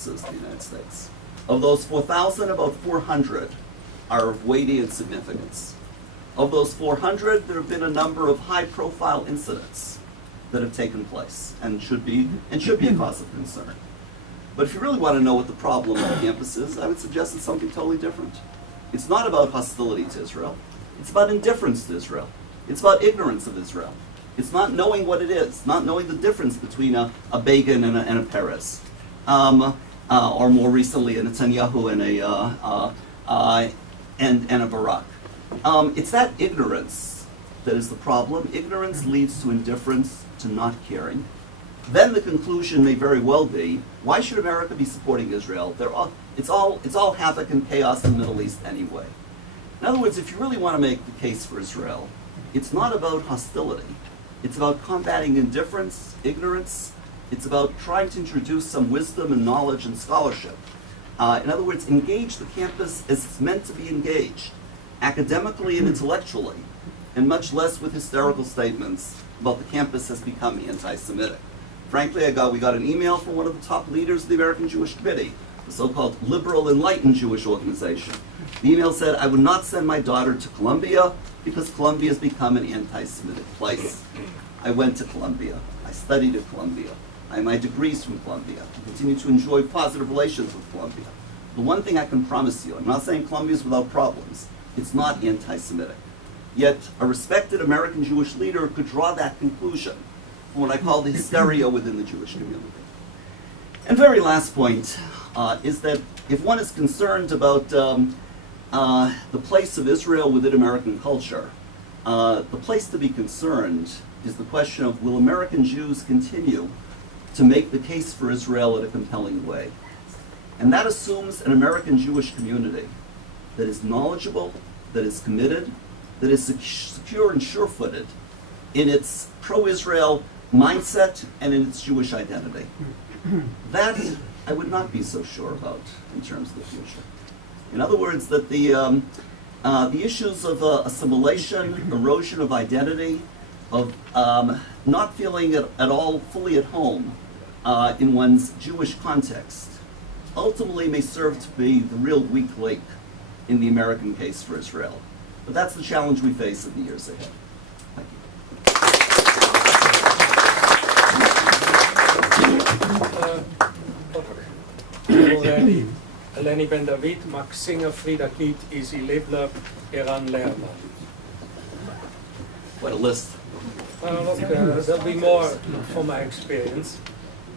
campuses in the United States. Of those 4,000, about 400 are of weighty significance. Of those 400, there have been a number of high-profile incidents that have taken place and should be a cause of concern. But if you really want to know what the problem on campus is, I would suggest it's something totally different. It's not about hostility to Israel. It's about indifference to Israel. It's about ignorance of Israel. It's not knowing what it is, not knowing the difference between a Begin and a Peres, or more recently a Netanyahu and a Barak. It's that ignorance that is the problem. Ignorance leads to indifference, to not caring. Then the conclusion may very well be, why should America be supporting Israel? It's all havoc and chaos in the Middle East anyway. In other words, if you really want to make the case for Israel, it's not about hostility. It's about combating indifference, ignorance. It's about trying to introduce some wisdom and knowledge and scholarship. In other words, engage the campus as it's meant to be engaged, academically and intellectually, and much less with hysterical statements about the campus has become anti-Semitic. Frankly, we got an email from one of the top leaders of the American Jewish Committee, the so-called liberal enlightened Jewish organization. The email said, I would not send my daughter to Columbia because Columbia has become an anti-Semitic place. I went to Columbia. I studied at Columbia. I have my degrees from Columbia. I continue to enjoy positive relations with Columbia. The one thing I can promise you, I'm not saying Columbia is without problems, it's not anti-Semitic. Yet a respected American Jewish leader could draw that conclusion from what I call the hysteria within the Jewish community. And very last point is that if one is concerned about the place of Israel within American culture, the place to be concerned is the question of, will American Jews continue to make the case for Israel in a compelling way? And that assumes an American Jewish community that is knowledgeable, that is committed, that is secure and sure-footed in its pro-Israel mindset and in its Jewish identity. That I would not be so sure about in terms of the future. In other words, that the issues of assimilation, erosion of identity, of not feeling at all fully at home in one's Jewish context, ultimately may serve to be the real weak link in the American case for Israel. But that's the challenge we face in the years ahead. Thank you. Eleni Ben David, Max Singer, Frida Kiet, Izzy Libler, Eran Lerman. What a list. Look, there'll be more from my experience.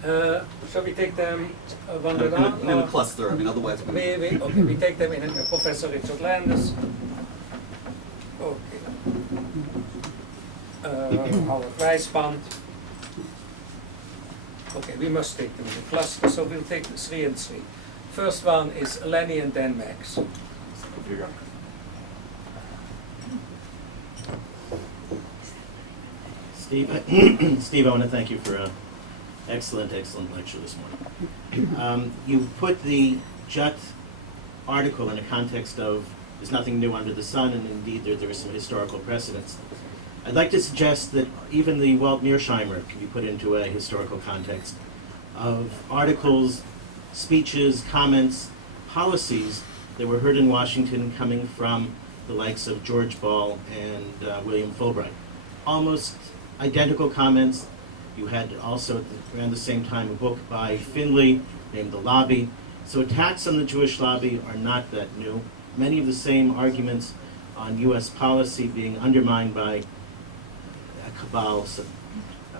Shall we take them one by one? In a cluster, I mean, otherwise we take them in Professor Richard Landers. Okay. Howard Weisband. Okay, we must take them in a cluster, so we'll take 3 and 3. First one is Eleni and then Max. Steve, I want to thank you for an excellent lecture this morning. You put the Jut article in a context of there's nothing new under the sun, and indeed there are some historical precedents. I'd like to suggest that even the Walt Mearsheimer can be put into a historical context of articles, speeches, comments, policies that were heard in Washington coming from the likes of George Ball and William Fulbright. Almost identical comments. You had also, around the same time, a book by Finley named The Lobby. So attacks on the Jewish lobby are not that new. Many of the same arguments on U.S. policy being undermined by a cabal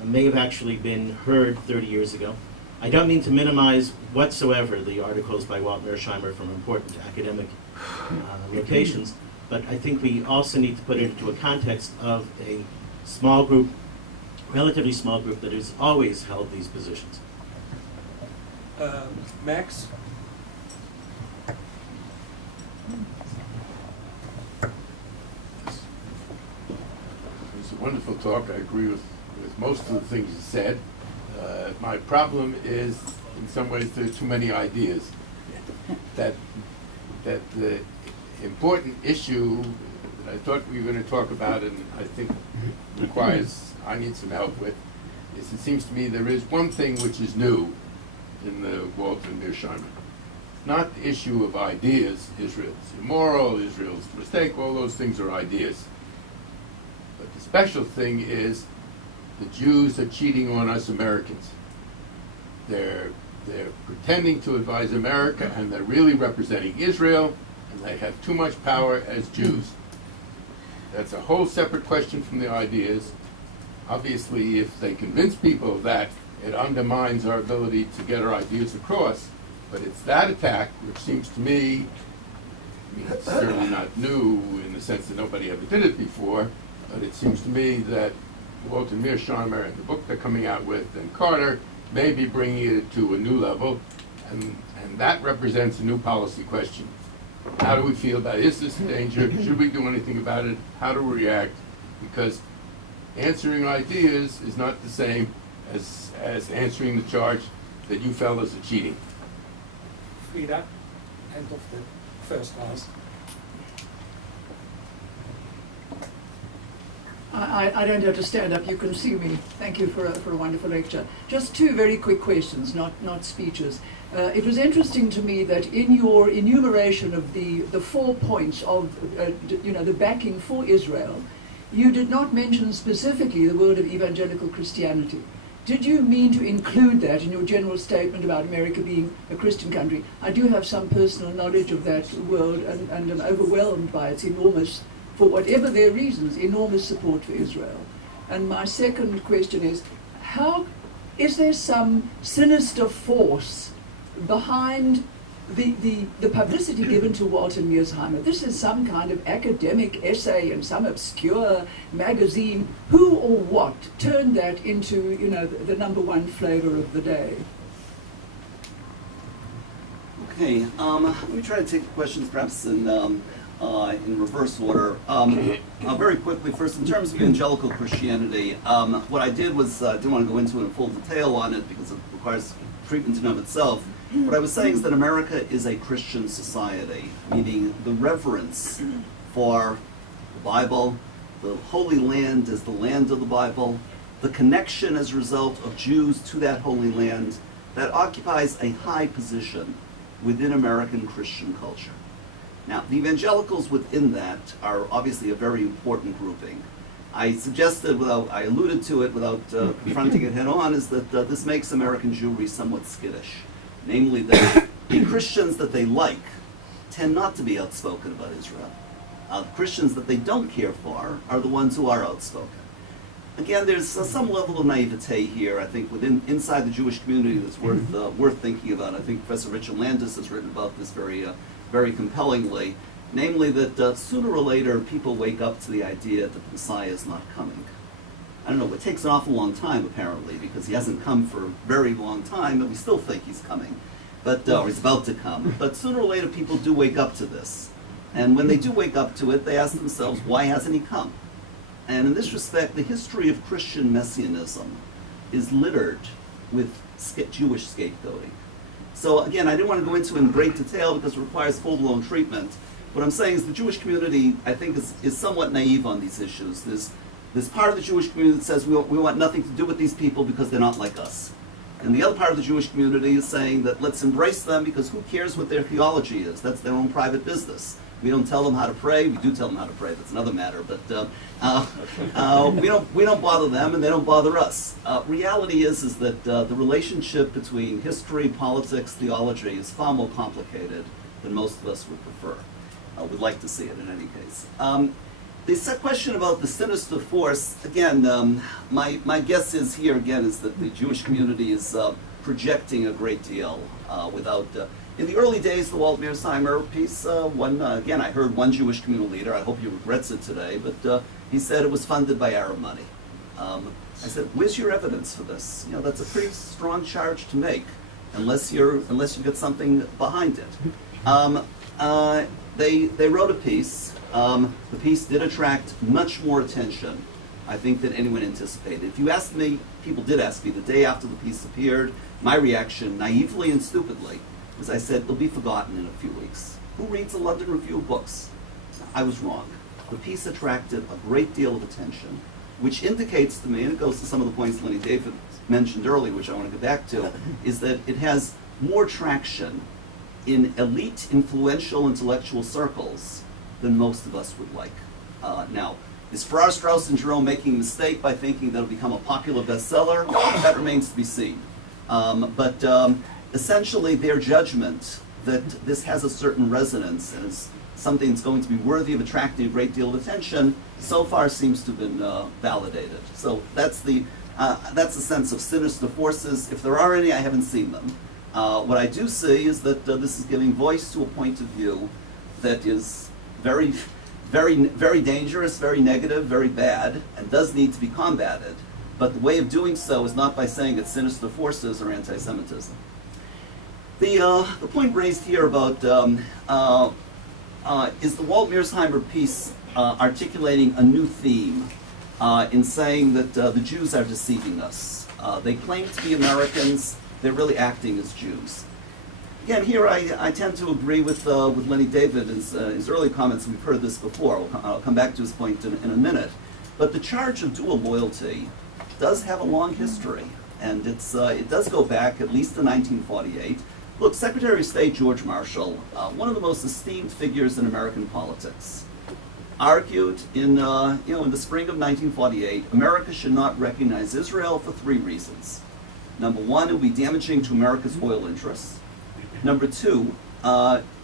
may have actually been heard 30 years ago. I don't mean to minimize whatsoever the articles by Walt Mearsheimer from important academic locations, but I think we also need to put it into a context of a small group, relatively small group, that has always held these positions. Max? It was a wonderful talk. I agree with most of the things you said. My problem is, in some ways, there are too many ideas. That the important issue that I thought we were going to talk about, and I think I need some help with, is it seems to me there is one thing which is new in the Walter Mearsheimer. Not the issue of ideas, Israel's immoral, Israel's a mistake, all those things are ideas. But the special thing is the Jews are cheating on us Americans. They're pretending to advise America, and they're really representing Israel, and they have too much power as Jews. That's a whole separate question from the ideas. Obviously, if they convince people of that, it undermines our ability to get our ideas across. But it's that attack which seems to me, I mean, it's certainly not new in the sense that nobody ever did it before, but it seems to me that Walter Mearsheimer and the book they're coming out with and Carter may be bringing it to a new level, and that represents a new policy question. How do we feel about it? Is this a danger? Should we do anything about it? How do we react? Because answering ideas is not the same as answering the charge that you fellows are cheating. Frida, end of the first class. I don't have to stand up, you can see me. Thank you for a wonderful lecture. Just two very quick questions, not speeches. It was interesting to me that in your enumeration of the 4 points of the backing for Israel, you did not mention specifically the world of evangelical Christianity. Did you mean to include that in your general statement about America being a Christian country? I do have some personal knowledge of that world and am overwhelmed by its enormous, for whatever their reasons, enormous support for Israel. And my second question is, is there some sinister force behind the publicity given to Walter Mearsheimer? This is some kind of academic essay in some obscure magazine. Who or what turned that into, the number one flavor of the day? Okay, let me try to take the questions perhaps in reverse order. Very quickly, first, in terms of evangelical Christianity, what I did was, I didn't want to go into it in full detail on it because it requires treatment in and of itself. What I was saying is that America is a Christian society, meaning the reverence for the Bible, the Holy Land is the land of the Bible, the connection as a result of Jews to that Holy Land, that occupies a high position within American Christian culture. Now, the evangelicals within that are obviously a very important grouping. I suggested, I alluded to it without confronting it head on, is that this makes American Jewry somewhat skittish. Namely, that the Christians that they like tend not to be outspoken about Israel. Christians that they don't care for are the ones who are outspoken. Again, there's some level of naivete here, I think, inside the Jewish community that's worth thinking about. I think Professor Richard Landis has written about this very compellingly. Namely, that sooner or later people wake up to the idea that the Messiah is not coming. I don't know, it takes an awful long time, apparently, because he hasn't come for a very long time, but we still think he's coming, or he's about to come. But sooner or later, people do wake up to this. And when they do wake up to it, they ask themselves, why hasn't he come? And in this respect, the history of Christian messianism is littered with Jewish scapegoating. So again, I didn't want to go into it in great detail because it requires full-blown treatment. What I'm saying is the Jewish community, I think, is somewhat naive on these issues. There's part of the Jewish community that says we want nothing to do with these people because they're not like us. And the other part of the Jewish community is saying that let's embrace them because who cares what their theology is? That's their own private business. We don't tell them how to pray. We do tell them how to pray. That's another matter. But we don't bother them, and they don't bother us. Reality is that the relationship between history, politics, theology is far more complicated than most of us would prefer. Would like to see it in any case. The question about the sinister force, again, my guess is here again is that the Jewish community is projecting a great deal without. In the early days, the Walt Mearsheimer piece, again, I heard one Jewish communal leader, I hope he regrets it today, but he said it was funded by Arab money. I said, where's your evidence for this? That's a pretty strong charge to make, unless you get something behind it. They wrote a piece. The piece did attract much more attention, I think, than anyone anticipated. If you asked me, people did ask me the day after the piece appeared, my reaction, naively and stupidly, was I said, it'll be forgotten in a few weeks. Who reads a London Review of Books? I was wrong. The piece attracted a great deal of attention. which indicates to me, and it goes to some of the points Lenny David mentioned earlier, which I want to get back to, is that it has more traction in elite, influential intellectual circles than most of us would like. Now, is Farrar, Straus, and Jerome making a mistake by thinking that it'll become a popular bestseller? That remains to be seen. But essentially, their judgment that this has a certain resonance and is something that's going to be worthy of attracting a great deal of attention, so far seems to have been validated. So that's the sense of sinister forces. If there are any, I haven't seen them. What I do see is that this is giving voice to a point of view that is very, very, very dangerous, very negative, very bad, and does need to be combated. But the way of doing so is not by saying it's sinister forces or anti-Semitism. The point raised here about is the Walt Mearsheimer piece articulating a new theme in saying that the Jews are deceiving us. They claim to be Americans, they're really acting as Jews. Again, here I tend to agree with Lenny David, his early comments. We've heard this before. I'll come back to his point in a minute. But the charge of dual loyalty does have a long history, and it does go back at least to 1948. Look, Secretary of State George Marshall, one of the most esteemed figures in American politics, argued in the spring of 1948, America should not recognize Israel for 3 reasons. Number 1, it will be damaging to America's oil interests. Number 2,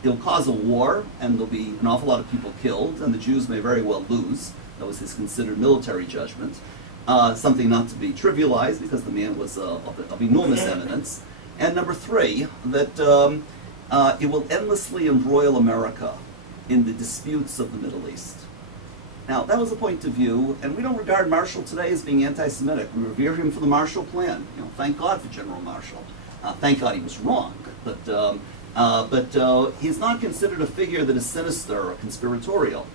it'll cause a war, and there'll be an awful lot of people killed, and the Jews may very well lose. That was his considered military judgment. Something not to be trivialized, because the man was of enormous eminence. And number 3, that it will endlessly embroil America in the disputes of the Middle East. Now, that was a point of view, and we don't regard Marshall today as being anti-Semitic. We revere him for the Marshall Plan. Thank God for General Marshall. Thank God he was wrong, but he's not considered a figure that is sinister or conspiratorial.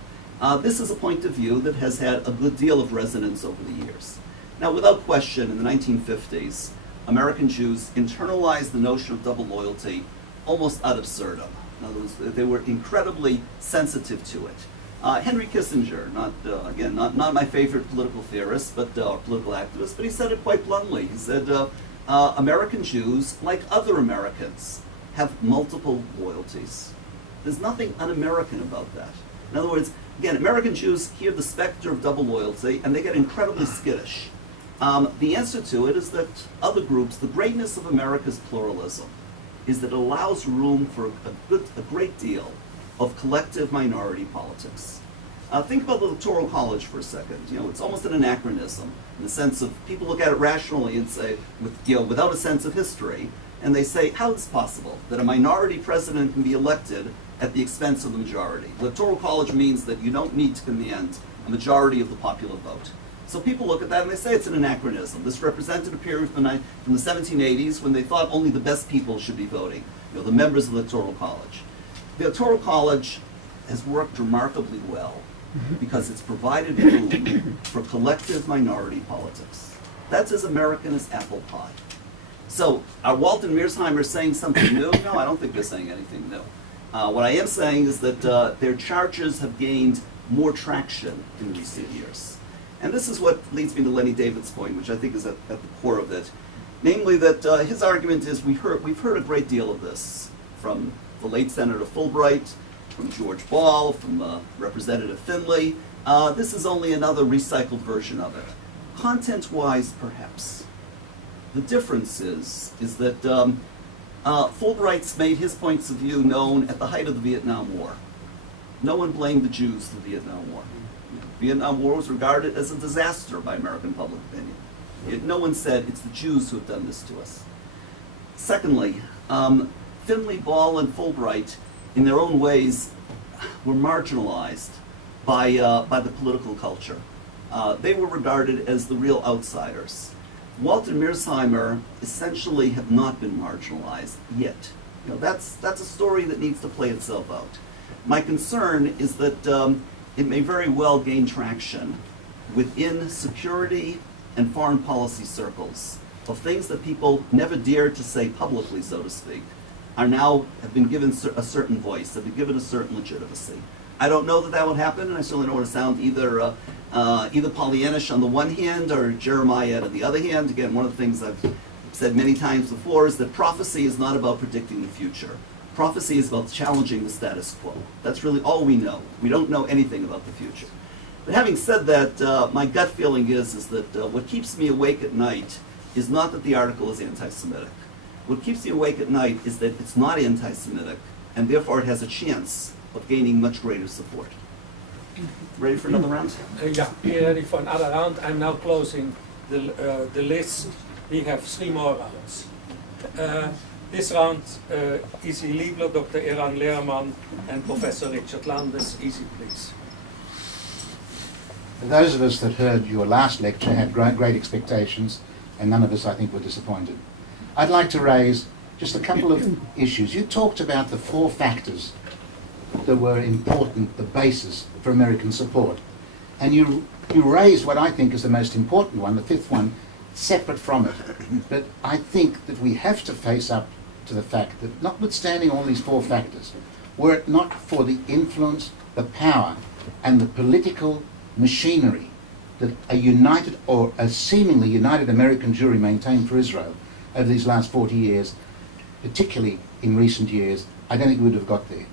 This is a point of view that has had a good deal of resonance over the years. Now, without question, in the 1950s, American Jews internalized the notion of double loyalty almost ad absurdum. In other words, they were incredibly sensitive to it. Henry Kissinger, not my favorite political theorist, but political activist, but he said it quite bluntly. He said, American Jews, like other Americans, have multiple loyalties. There's nothing un-American about that. In other words, again, American Jews hear the specter of double loyalty, and they get incredibly skittish. The answer to it is that other groups, the greatness of America's pluralism, is that it allows room for a great deal of collective minority politics. Think about the Electoral College for a second. It's almost an anachronism in the sense of people look at it rationally and say, without a sense of history, and they say, how is it possible that a minority president can be elected at the expense of the majority? The Electoral College means that you don't need to command a majority of the popular vote. So people look at that and they say it's an anachronism. This represented a period from the 1780s when they thought only the best people should be voting, the members of the Electoral College. The Electoral College has worked remarkably well because it's provided room for collective minority politics. That's as American as apple pie. So are Walt and Mearsheimer saying something new? No, I don't think they're saying anything new. What I am saying is that their charges have gained more traction in recent years. And this is what leads me to Lenny David's point, which I think is at the core of it. Namely that his argument is we've heard a great deal of this from the late Senator Fulbright, from George Ball, from Representative Finley. This is only another recycled version of it. Content-wise, perhaps. The difference is that Fulbright's made his points of view known at the height of the Vietnam War. No one blamed the Jews for the Vietnam War. The Vietnam War was regarded as a disaster by American public opinion. Yet no one said it's the Jews who have done this to us. Secondly, Finley, Ball, and Fulbright, in their own ways, were marginalized by the political culture. They were regarded as the real outsiders. Walt and Mearsheimer essentially have not been marginalized yet. That's a story that needs to play itself out. My concern is that it may very well gain traction within security and foreign policy circles of things that people never dared to say publicly, so to speak, have been given a certain voice, have been given a certain legitimacy. I don't know that that would happen, and I certainly don't want to sound either Pollyannish on the one hand or Jeremiah on the other hand. Again, one of the things I've said many times before is that prophecy is not about predicting the future. Prophecy is about challenging the status quo. That's really all we know. We don't know anything about the future. But having said that, my gut feeling is that what keeps me awake at night is not that the article is anti-Semitic. What keeps me awake at night is that it's not anti-Semitic, and therefore it has a chance of gaining much greater support. Ready for another round? Yeah, we're ready for another round. I'm now closing the list. We have 3 more rounds. This round, Easy Liebler, Dr. Eran Lehrman, and Professor Richard Landes. Easy, please. Those of us that heard your last lecture had great expectations, and none of us, I think, were disappointed. I'd like to raise just a couple of issues. You talked about the 4 factors that were important, the basis for American support. And you raised what I think is the most important one, the 5th one, separate from it. But I think that we have to face up to the fact that notwithstanding all these 4 factors, were it not for the influence, the power, and the political machinery that a united or a seemingly united American Jewry maintained for Israel over these last 40 years, particularly in recent years, I don't think we would have got there.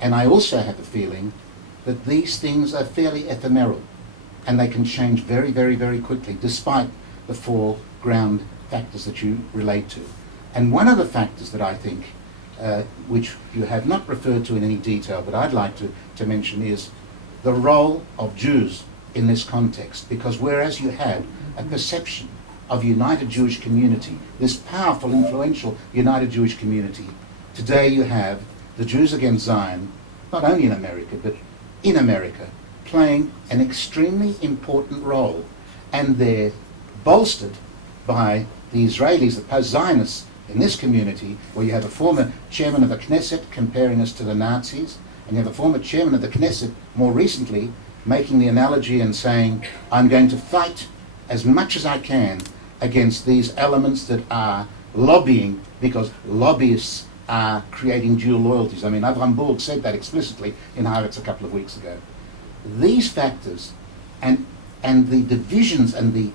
And I also have a feeling that these things are fairly ephemeral and they can change very, very, very quickly despite the 4 ground factors that you relate to. And one of the factors that I think, which you have not referred to in any detail, but I'd like to mention is the role of Jews in this context, because whereas you had a perception of united Jewish community, this powerful, influential united Jewish community, today you have the Jews against Zion, not only in America, but in America, playing an extremely important role. And they're bolstered by the Israelis, the post-Zionists in this community, where you have a former chairman of the Knesset comparing us to the Nazis, and you have a former chairman of the Knesset more recently making the analogy and saying, I'm going to fight as much as I can against these elements that are lobbying, because lobbyists are creating dual loyalties. I mean, Avram Burg said that explicitly in Haaretz a couple of weeks ago. These factors and the divisions and the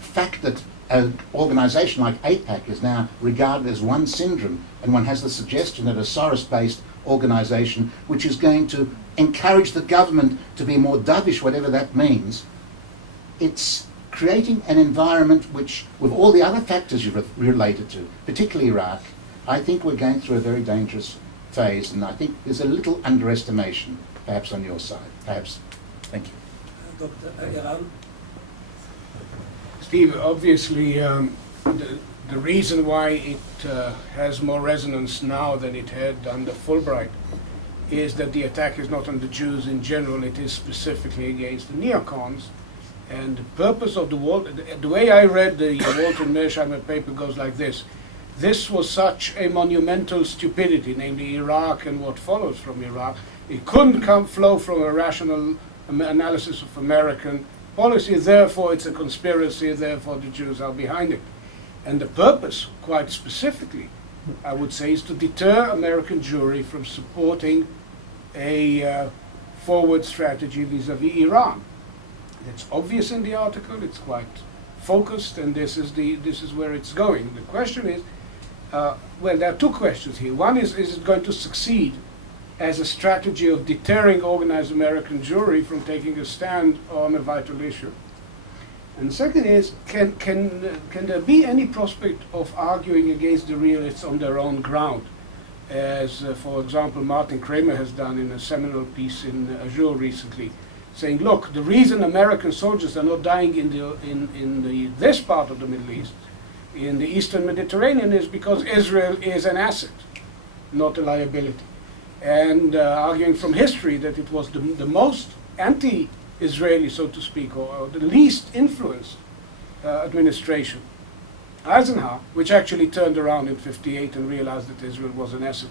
fact that an organization like AIPAC is now regarded as one syndrome, and one has the suggestion that a Soros-based organization which is going to encourage the government to be more dovish, whatever that means, it's creating an environment which, with all the other factors you've related to, particularly Iraq, I think we're going through a very dangerous phase, and I think there's a little underestimation, perhaps on your side. Perhaps. Thank you. Dr. Eran. Steve, obviously the reason why it has more resonance now than it had under Fulbright is that the attack is not on the Jews in general, it is specifically against the neocons. And the purpose of the way I read the Walter Mearsheimer paper goes like this. This was such a monumental stupidity, namely Iraq and what follows from Iraq. It couldn't flow from a rational analysis of American policy, therefore it's a conspiracy, therefore the Jews are behind it. And the purpose, quite specifically, I would say, is to deter American Jewry from supporting a forward strategy vis-a-vis Iran. It's obvious in the article, it's quite focused, and this is where it's going. The question is, well, there are 2 questions here. One is it going to succeed as a strategy of deterring organized American Jewry from taking a stand on a vital issue? And the second is, can there be any prospect of arguing against the realists on their own ground, as, for example, Martin Kramer has done in a seminal piece in Azure recently, saying, look, the reason American soldiers are not dying in this part of the Middle East, in the Eastern Mediterranean, is because Israel is an asset, not a liability. And arguing from history that it was the most anti-Israeli, so to speak, or the least influenced administration, Eisenhower, which actually turned around in '58 and realized that Israel was an asset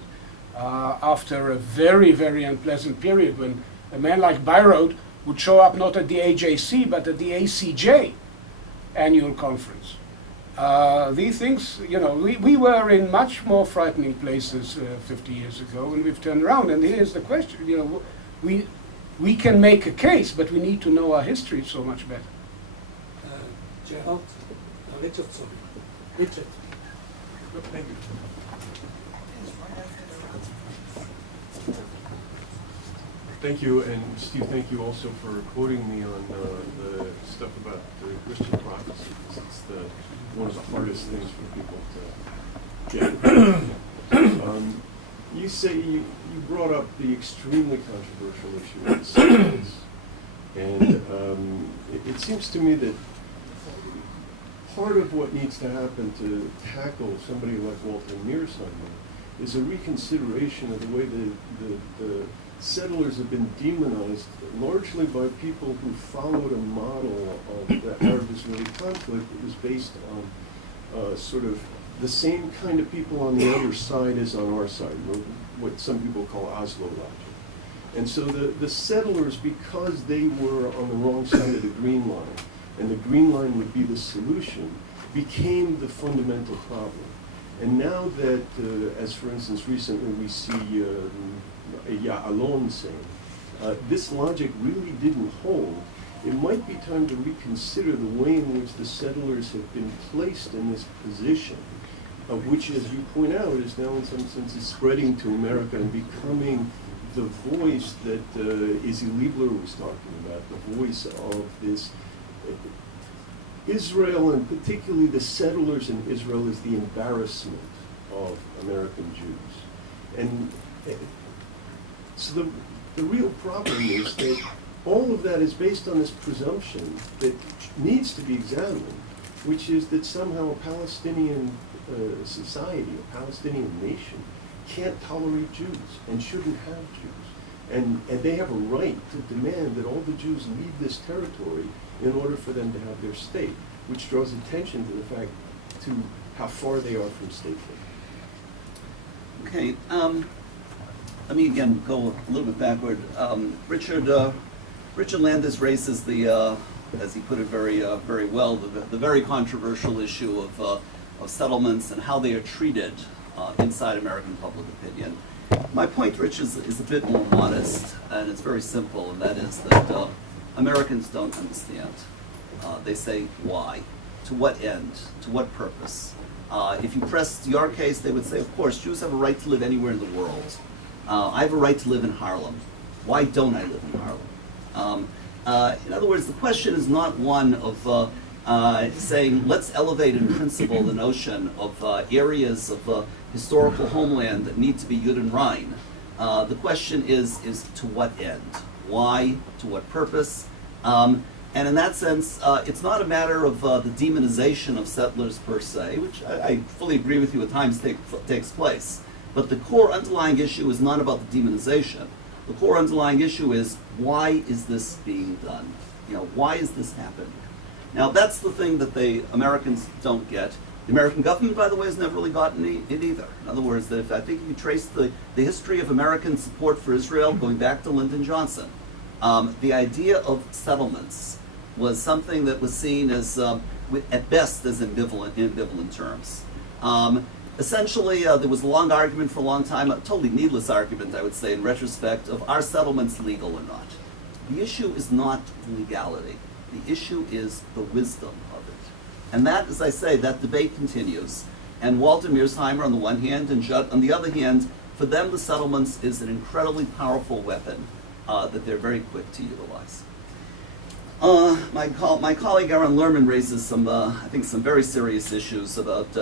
after a very, very unpleasant period when a man like Bayrod would show up not at the AJC but at the ACJ annual conference. These things, you know, we were in much more frightening places 50 years ago, and we've turned around. And here's the question, you know, we can make a case, but we need to know our history so much better. Gerald, Richardson. Richard. Thank you. Thank you, and Steve, thank you also for quoting me on the stuff about the Christian prophecy, because it's one of the hardest things for people to get. You say you brought up the extremely controversial issue of the settlements, and it seems to me that part of what needs to happen to tackle somebody like Walter Mearsheimer is a reconsideration of the way the settlers have been demonized largely by people who followed a model of the Arab-Israeli conflict that was based on sort of the same kind of people on the other side as on our side, what some people call Oslo logic. And so the settlers, because they were on the wrong side of the green line, and the green line would be the solution, became the fundamental problem. And now that, as for instance, recently we see Ya'alon saying, this logic really didn't hold, it might be time to reconsider the way in which the settlers have been placed in this position, which, as you point out, is now in some senses spreading to America and becoming the voice that Izzy Liebler was talking about, the voice of this Israel, and particularly the settlers in Israel, is the embarrassment of American Jews. And so the real problem is that all of that is based on this presumption that needs to be examined, which is that somehow a Palestinian society, a Palestinian nation, can't tolerate Jews and shouldn't have Jews. And they have a right to demand that all the Jews leave this territory in order for them to have their state, which draws attention to the fact to how far they are from statehood. Okay, let me again go a little bit backward. Richard Landis raises the, as he put it very well, the very controversial issue of settlements and how they are treated inside American public opinion. My point, Rich, is a bit more modest, and it's very simple, and that is that Americans don't understand. They say, why? To what end? To what purpose? If you pressed your case, they would say, of course, Jews have a right to live anywhere in the world. I have a right to live in Harlem. Why don't I live in Harlem? In other words, the question is not one of saying, let's elevate in principle the notion of areas of historical homeland that need to be Yud and Rhein. The question is to what end? Why? To what purpose? And in that sense, it's not a matter of the demonization of settlers per se, which I fully agree with you at times takes place. But the core underlying issue is not about the demonization. The core underlying issue is, why is this being done? Why is this happening? Now, that's the thing that the Americans don't get. The American government, by the way, has never really gotten it either. In other words, that I think if you trace the history of American support for Israel going back to Lyndon Johnson, the idea of settlements was something that was seen as, at best, as ambivalent terms. Essentially, there was a long argument for a long time, a totally needless argument, I would say, in retrospect, of are settlements legal or not. The issue is not legality. The issue is the wisdom of it. And that, as I say, that debate continues. And Walter Mearsheimer on the one hand, and Judd on the other hand, for them the settlements is an incredibly powerful weapon that they're very quick to utilize. My colleague Aaron Lerman raises some, I think, some very serious issues about.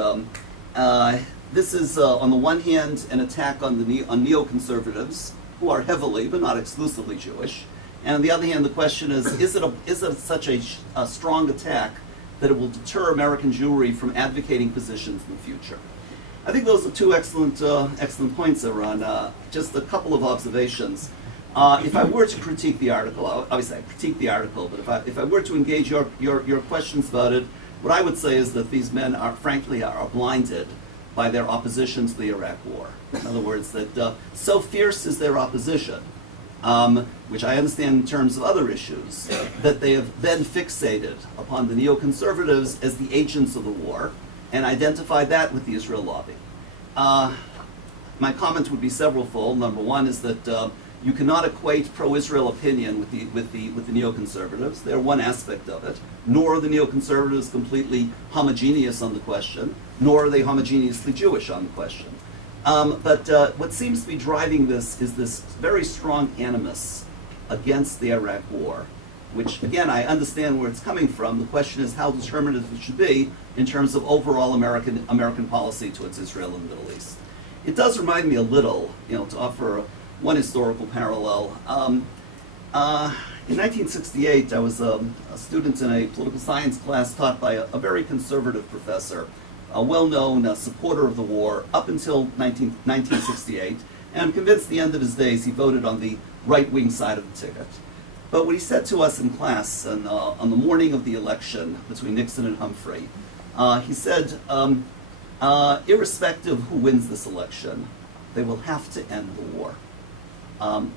This is, on the one hand, an attack on neoconservatives, who are heavily but not exclusively Jewish, and on the other hand, the question is it such a strong attack that it will deter American Jewry from advocating positions in the future? I think those are two excellent points, Aaron. Just a couple of observations. If I were to critique the article, obviously I critique the article, but if I were to engage your questions about it, what I would say is that these men are, frankly, are blinded by their opposition to the Iraq War. In other words, that so fierce is their opposition, which I understand in terms of other issues, that they have then fixated upon the neoconservatives as the agents of the war and identified that with the Israel lobby. My comment would be severalfold. Number one is that You cannot equate pro-Israel opinion with the neoconservatives. They're one aspect of it. Nor are the neoconservatives completely homogeneous on the question, nor are they homogeneously Jewish on the question. But what seems to be driving this is this very strong animus against the Iraq War, which, again, I understand where it's coming from. The question is how determinative it should be in terms of overall American policy towards Israel and the Middle East. It does remind me a little, to offer one historical parallel. In 1968, I was a student in a political science class taught by a very conservative professor, a well-known supporter of the war up until 1968, and I'm convinced at the end of his days he voted on the right-wing side of the ticket. But what he said to us in class on the morning of the election between Nixon and Humphrey, he said, irrespective of who wins this election, they will have to end the war.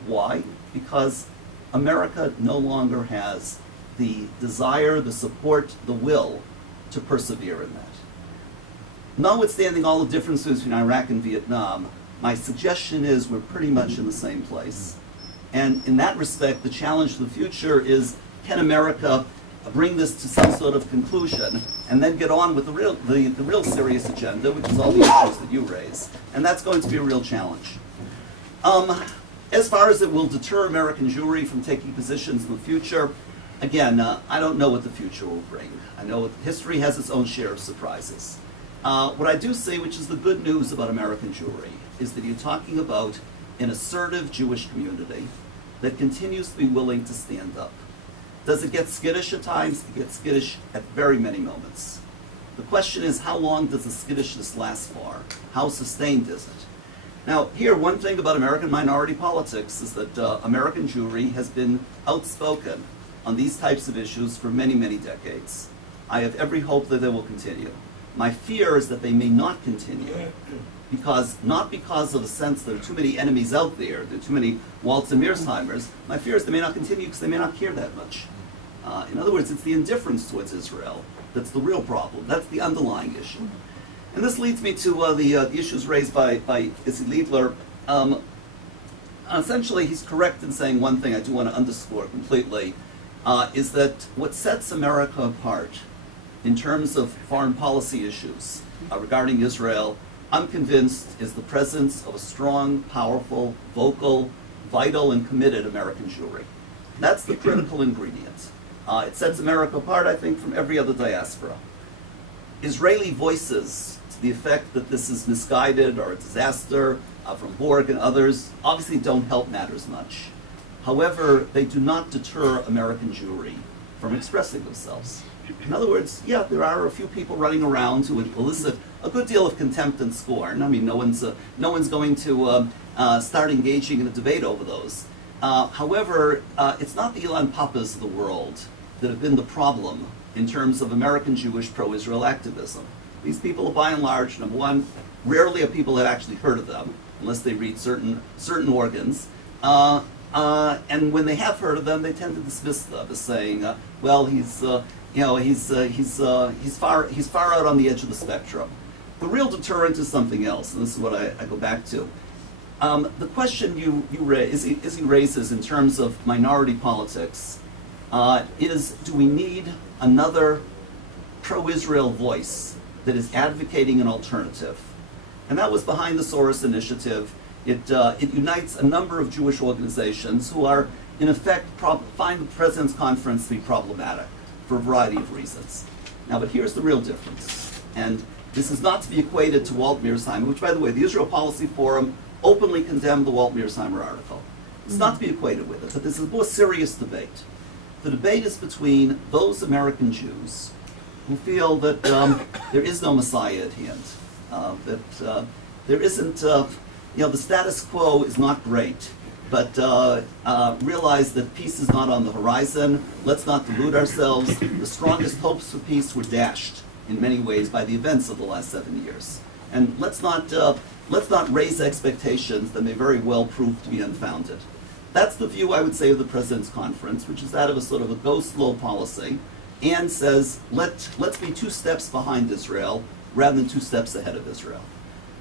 Why? Because America no longer has the desire, the support, the will to persevere in that. Notwithstanding all the differences between Iraq and Vietnam, my suggestion is we're pretty much in the same place. And in that respect, the challenge for the future is, can America bring this to some sort of conclusion and then get on with the real serious agenda, which is all the issues that you raise. And that's going to be a real challenge. As far as it will deter American Jewry from taking positions in the future, again, I don't know what the future will bring. I know history has its own share of surprises. What I do see, which is the good news about American Jewry, is that you're talking about an assertive Jewish community that continues to be willing to stand up. Does it get skittish at times? It gets skittish at very many moments. The question is, how long does the skittishness last for? How sustained is it? Now, here, one thing about American minority politics is that American Jewry has been outspoken on these types of issues for many, many decades. I have every hope that they will continue. My fear is that they may not continue, not because of a sense there are too many enemies out there, there are too many Waltz and Mearsheimers. My fear is they may not continue because they may not care that much. In other words, it's the indifference towards Israel that's the real problem. That's the underlying issue. And this leads me to the issues raised by Izzy Liebler. Essentially, he's correct in saying one thing I do want to underscore completely, is that what sets America apart in terms of foreign policy issues regarding Israel, I'm convinced, is the presence of a strong, powerful, vocal, vital, and committed American Jewry. That's the critical ingredient. It sets America apart, I think, from every other diaspora. Israeli voices to the effect that this is misguided or a disaster from Borg and others obviously don't help matters much. However, they do not deter American Jewry from expressing themselves. In other words, yeah, there are a few people running around who elicit a good deal of contempt and scorn. I mean, no one's going to start engaging in a debate over those. However, it's not the Ilan Papas of the world that have been the problem in terms of American Jewish pro-Israel activism. These people, by and large, number one, rarely have people have actually heard of them, unless they read certain organs. And when they have heard of them, they tend to dismiss them as saying, well, he's far out on the edge of the spectrum. The real deterrent is something else, and this is what I go back to. The question Izzy raises in terms of minority politics is, do we need another pro-Israel voice that is advocating an alternative? And that was behind the Soros Initiative. It unites a number of Jewish organizations who are, in effect, find the President's Conference to be problematic for a variety of reasons. Now, but here's the real difference. And this is not to be equated to Walt Mearsheimer, which, by the way, the Israel Policy Forum openly condemned the Walt Mearsheimer article. It's not to be equated with it, but this is a more serious debate. The debate is between those American Jews who feel that there is no Messiah at hand, that there isn't, the status quo is not great, but realize that peace is not on the horizon. Let's not delude ourselves. The strongest hopes for peace were dashed in many ways by the events of the last 7 years. And let's not raise expectations that may very well prove to be unfounded. That's the view, I would say, of the President's Conference, which is that of a sort of a go-slow policy, and says, let's be 2 steps behind Israel rather than 2 steps ahead of Israel.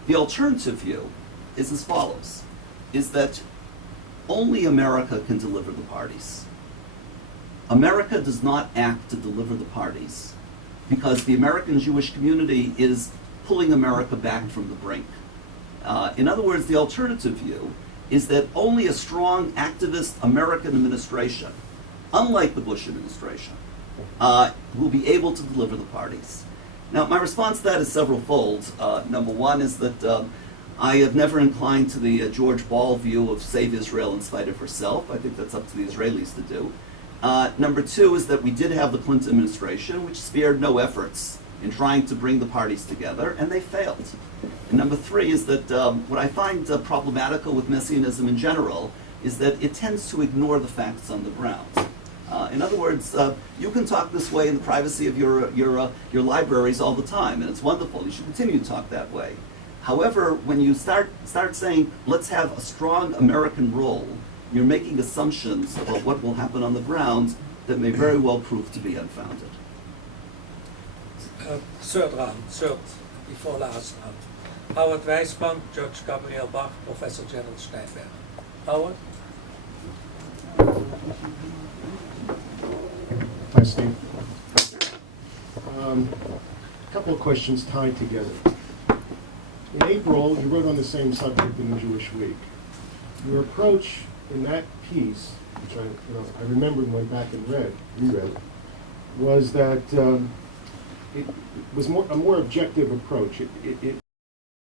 The alternative view is as follows, is that only America can deliver the parties. America does not act to deliver the parties because the American Jewish community is pulling America back from the brink. In other words, the alternative view is that only a strong activist American administration, unlike the Bush administration, will be able to deliver the parties. Now, my response to that is several-fold. Number one is that I have never inclined to the George Ball view of save Israel in spite of herself. I think that's up to the Israelis to do. Number two is that we did have the Clinton administration, which spared no efforts in trying to bring the parties together, and they failed. And number three is that what I find problematical with Messianism in general is that it tends to ignore the facts on the ground. In other words, you can talk this way in the privacy of your libraries all the time, and it's wonderful. You should continue to talk that way. However, when you start saying, let's have a strong American role, you're making assumptions about what will happen on the ground that may very well prove to be unfounded. Third before last round. Howard Weisman, Judge Gabriel Bach, Professor Gerald Steinberg. Howard? Hi, Steve. A couple of questions tied together. In April, you wrote on the same subject in the Jewish Week. Your approach in that piece, which I remembered and went back and reread, was that it was a more objective approach. It